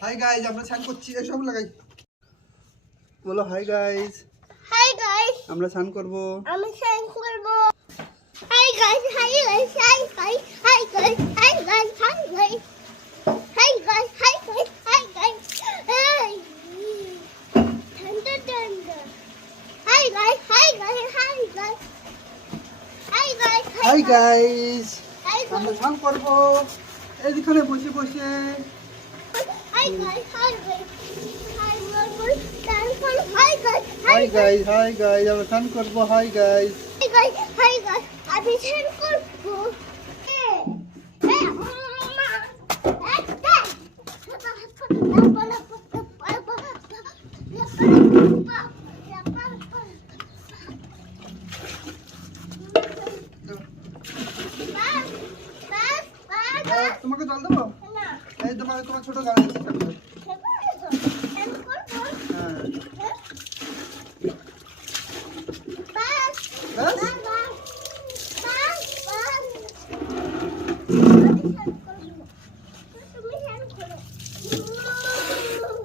High guys আমরা স্নান করছি এসব লাগাই বলো হাই গাইজ হাই গাইস আমরা স্নান করব আমি সাইন করব hi guys hi guys hi guys hi guys hi guys hi guys hi guys hi guys hi guys এই ঠান্ডা ঠান্ডা hi guys hi guys hi guys hi guys hi guys hi আমরা স্নান করব এইখানে বসে বসে হাই গাইস হাই গাইস আমরা স্নান করবো hi guys hi guys hi guys আমি স্নান করবো এই তোমার তোমার ছোট গাড়ি হ্যাঁ?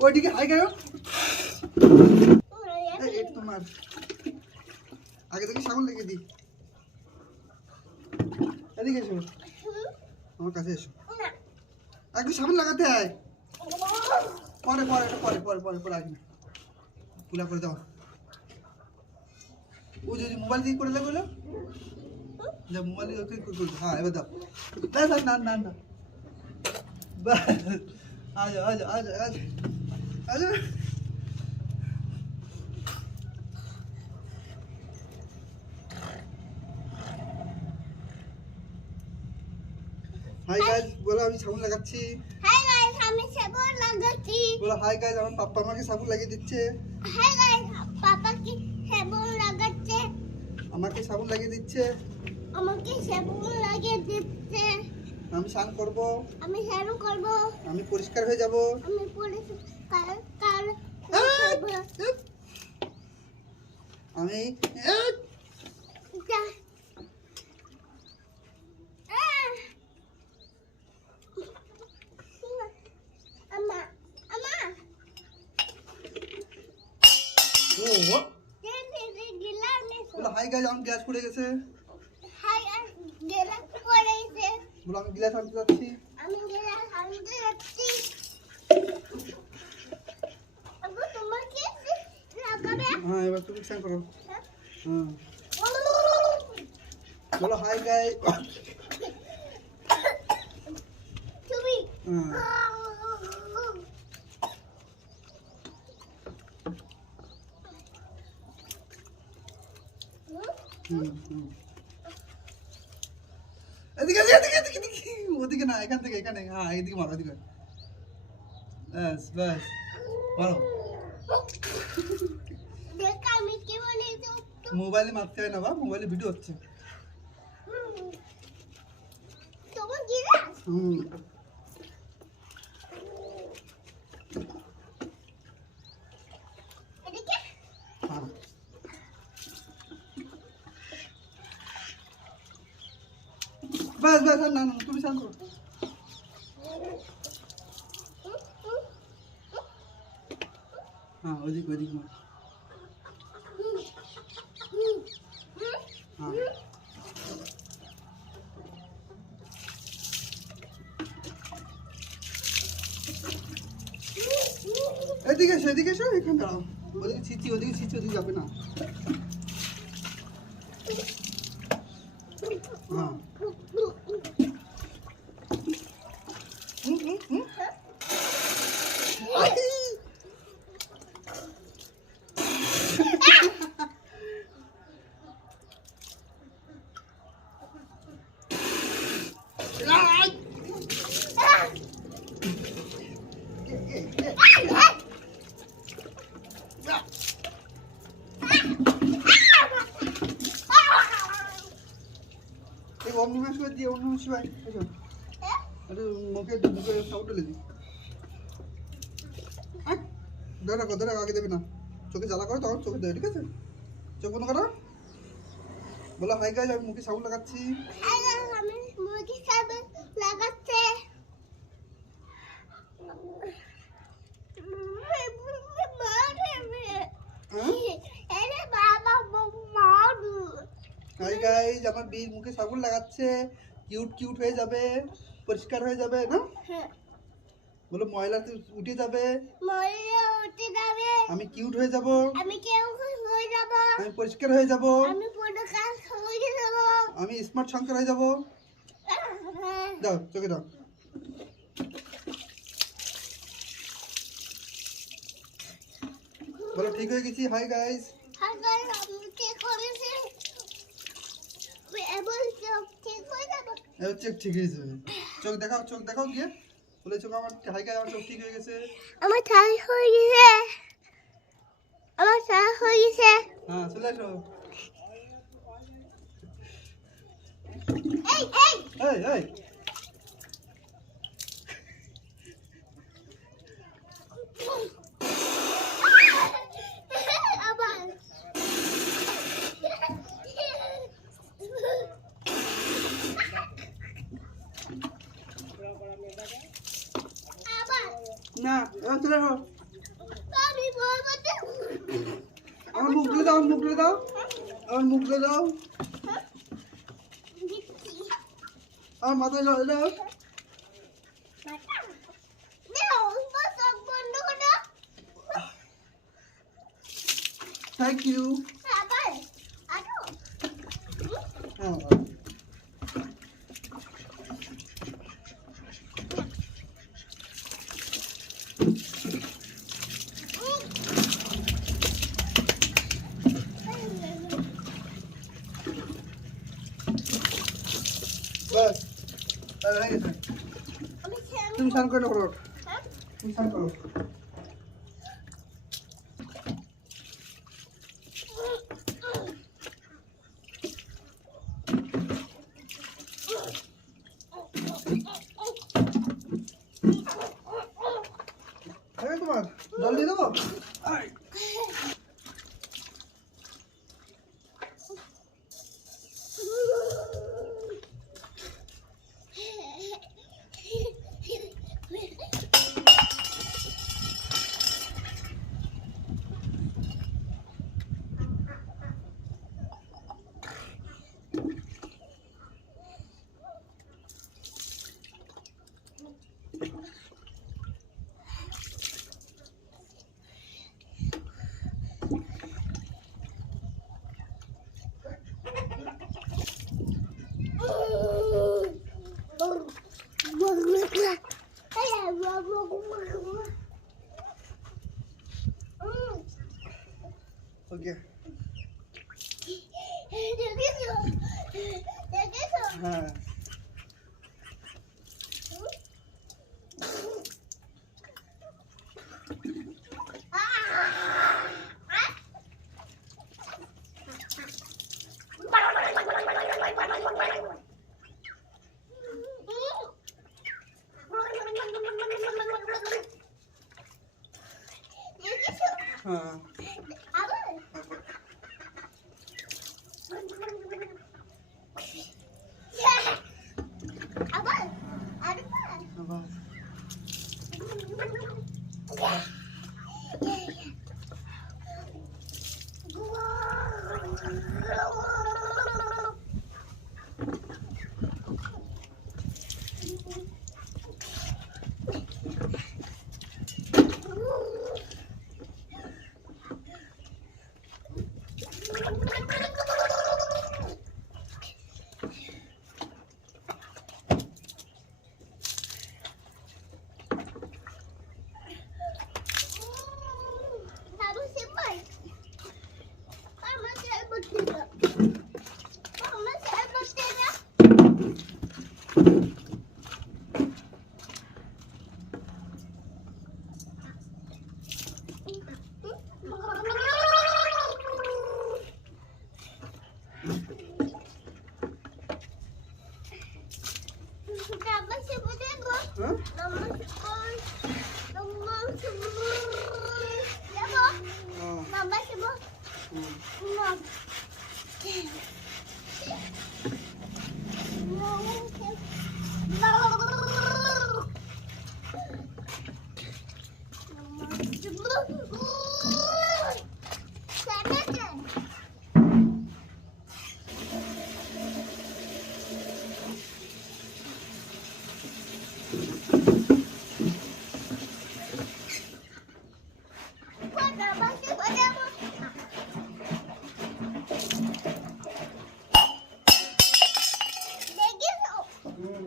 ওইদিকে হাই গায়ো এই তোমার। আগে থেকে সাবন লেগে দিই এদিকে এসো। আমার কাছে এসো। একটু সামনে লাগাতে হয় পরে পরে পরে পরে পরে পরে আসবি পুলা করে দাও। ও যদি মোবাইল দিয়ে করে দেবে যা মোবাইল দিয়ে ওকে করে হ্যাঁ এবার দাও। না না না। না আজ আজ আজ আজ। আজ। হাই গাইজ বলো আমি সাবুন লাগাচ্ছি। হাই গাইস আমি সেবন লাগাচ্ছি। বলো হাই গাইজ আমার পাপ্পা আমাকে সাবুন লাগিয়ে দিচ্ছে। হাই গাইস পাপা কি সেবন লাগাচ্ছে? আমাকে সাবুন লাগিয়ে দিচ্ছে। আমাকে সেবন লাগিয়ে দিচ্ছে। আমি স্নান করব। আমি স্নান করব। আমি পরিষ্কার হয়ে যাব। আমি পরিষ্কার যা আমা আমা দে বলো হাই গাইজ আমার গ্যাস পড়ে গেছে। হাই আর গেলাস পড়েছে বলো আমি গ্লাস আনতে যাচ্ছি। আমি গেলাস আনতে যাচ্ছি। আবু তোমাকে লাগাবে? হ্যাঁ এবার তুমি করো। হ্যাঁ? হ্যাঁ। বলো হাই গাই তুমি? হ্যাঁ হুম হুম এদিকে এদিকে এদিকে এদিকে এদিকে। ওদিকে না এখান থেকে এখানে। হ্যাঁ এদিকে মারো এদিকে। ব্যাস ব্যাস। মারো। মোবাইলে মারতে হয় না বা মোবাইলে ভিডিও হচ্ছে। হুম এদিকে হ্যাঁ ব্যাস ব্যাস না না তুমি স্নান করো হ্যাঁ ওদিক ওদিক মার হ্যাঁ। এদিকে এসো এদিকে এসো, এখানে দাঁড়াও। ওদিকে ছিচি ওদিকে ছিচি ওদিকে যাবে না হ্যাঁ হুম হুম হুম আই! আই! এ, এ, এ, আ! ওম নমঃ দিয়ে শিবায় এসো। আরে, মুখে মুখে সাউট ঢেলে দিই। ধরে রাখো, ধরে আগে দেবে না। চোখে জ্বালা করো তখন চোখে দেবে, ঠিক আছে? চোখ বন্ধ করো। বলো হাই গাইজ আমি মুখে সাবে লাগাচ্ছে। হাই গাইজ আমার বীর মুখে সাবুন লাগাচ্ছে কিউট কিউট হয়ে যাবে পরিষ্কার হয়ে যাবে না? হ্যাঁ। বলো ময়লা তো উঠে যাবে। মরে উঠে যাবে। আমি কিউট হয়ে যাব। আমি কেউ হয়ে যাব। আমি পরিষ্কার হয়ে যাব। আমি পুরো কাজ হয়ে যাব। আমি স্মার্ট শঙ্কর হয়ে যাব। দাও চোখে দাও। বলো ঠিক হয়ে গেছি? হাই গাইজ হাজার আমি ঠিক করেছি চোখ ঠিক হয়ে যাব? চোখ ঠিক যাবে। চোখ দেখাও চোখ দেখাও গিয়ে। বলে চোখ আমার হাই আমার চোখ ঠিক হয়ে গেছে। আমার ঠাই হয়ে গেছে। আমার ঠাই হয়ে গেছে। হ্যাঁ চলে এসো এই এই। এই এই। না চলে আসো আমার মুখ তুলে দাও মুখ তুলে দাও। আমার মুখ তুলে দাও। আমার মাথায় জল দাও। থ্যাংক ইউ হ্যাঁ বাস আর হয়ে গেছে তুমি স্নান করে করো তুমি স্নান করো। 嗯？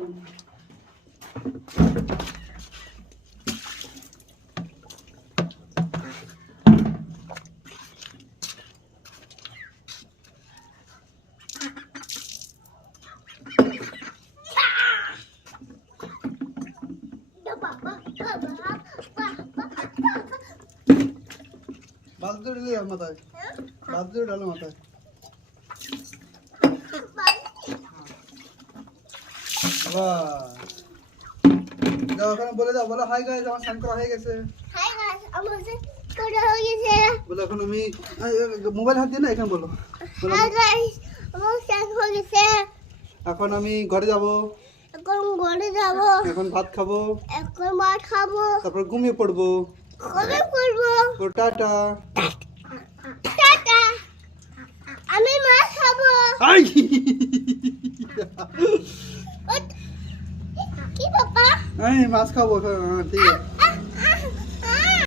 koyayım. Bazı durduralım hadi. Bazı durduralım hadi. যাও ওখানে বলে দাও বলো হাই গাইস আমার স্নান করা হয়ে গেছে। হাই গাইস আমার সে হয়ে গেছে। বলো এখন আমি মোবাইল হাত দিয়ে না এখানে বলো। বলো, হাই গাইস আমার শেষ হয়ে গেছে। এখন আমি ঘরে যাব। এখন ঘরে যাব। এখন ভাত খাব। এখন মাছ খাব। তারপর ঘুমিয়ে পড়ব। টাটা। টাটা। আমি মাছ খাব। আই! কি বাবা আমি মাছ খাব হ্যাঁ, ঠিক আছে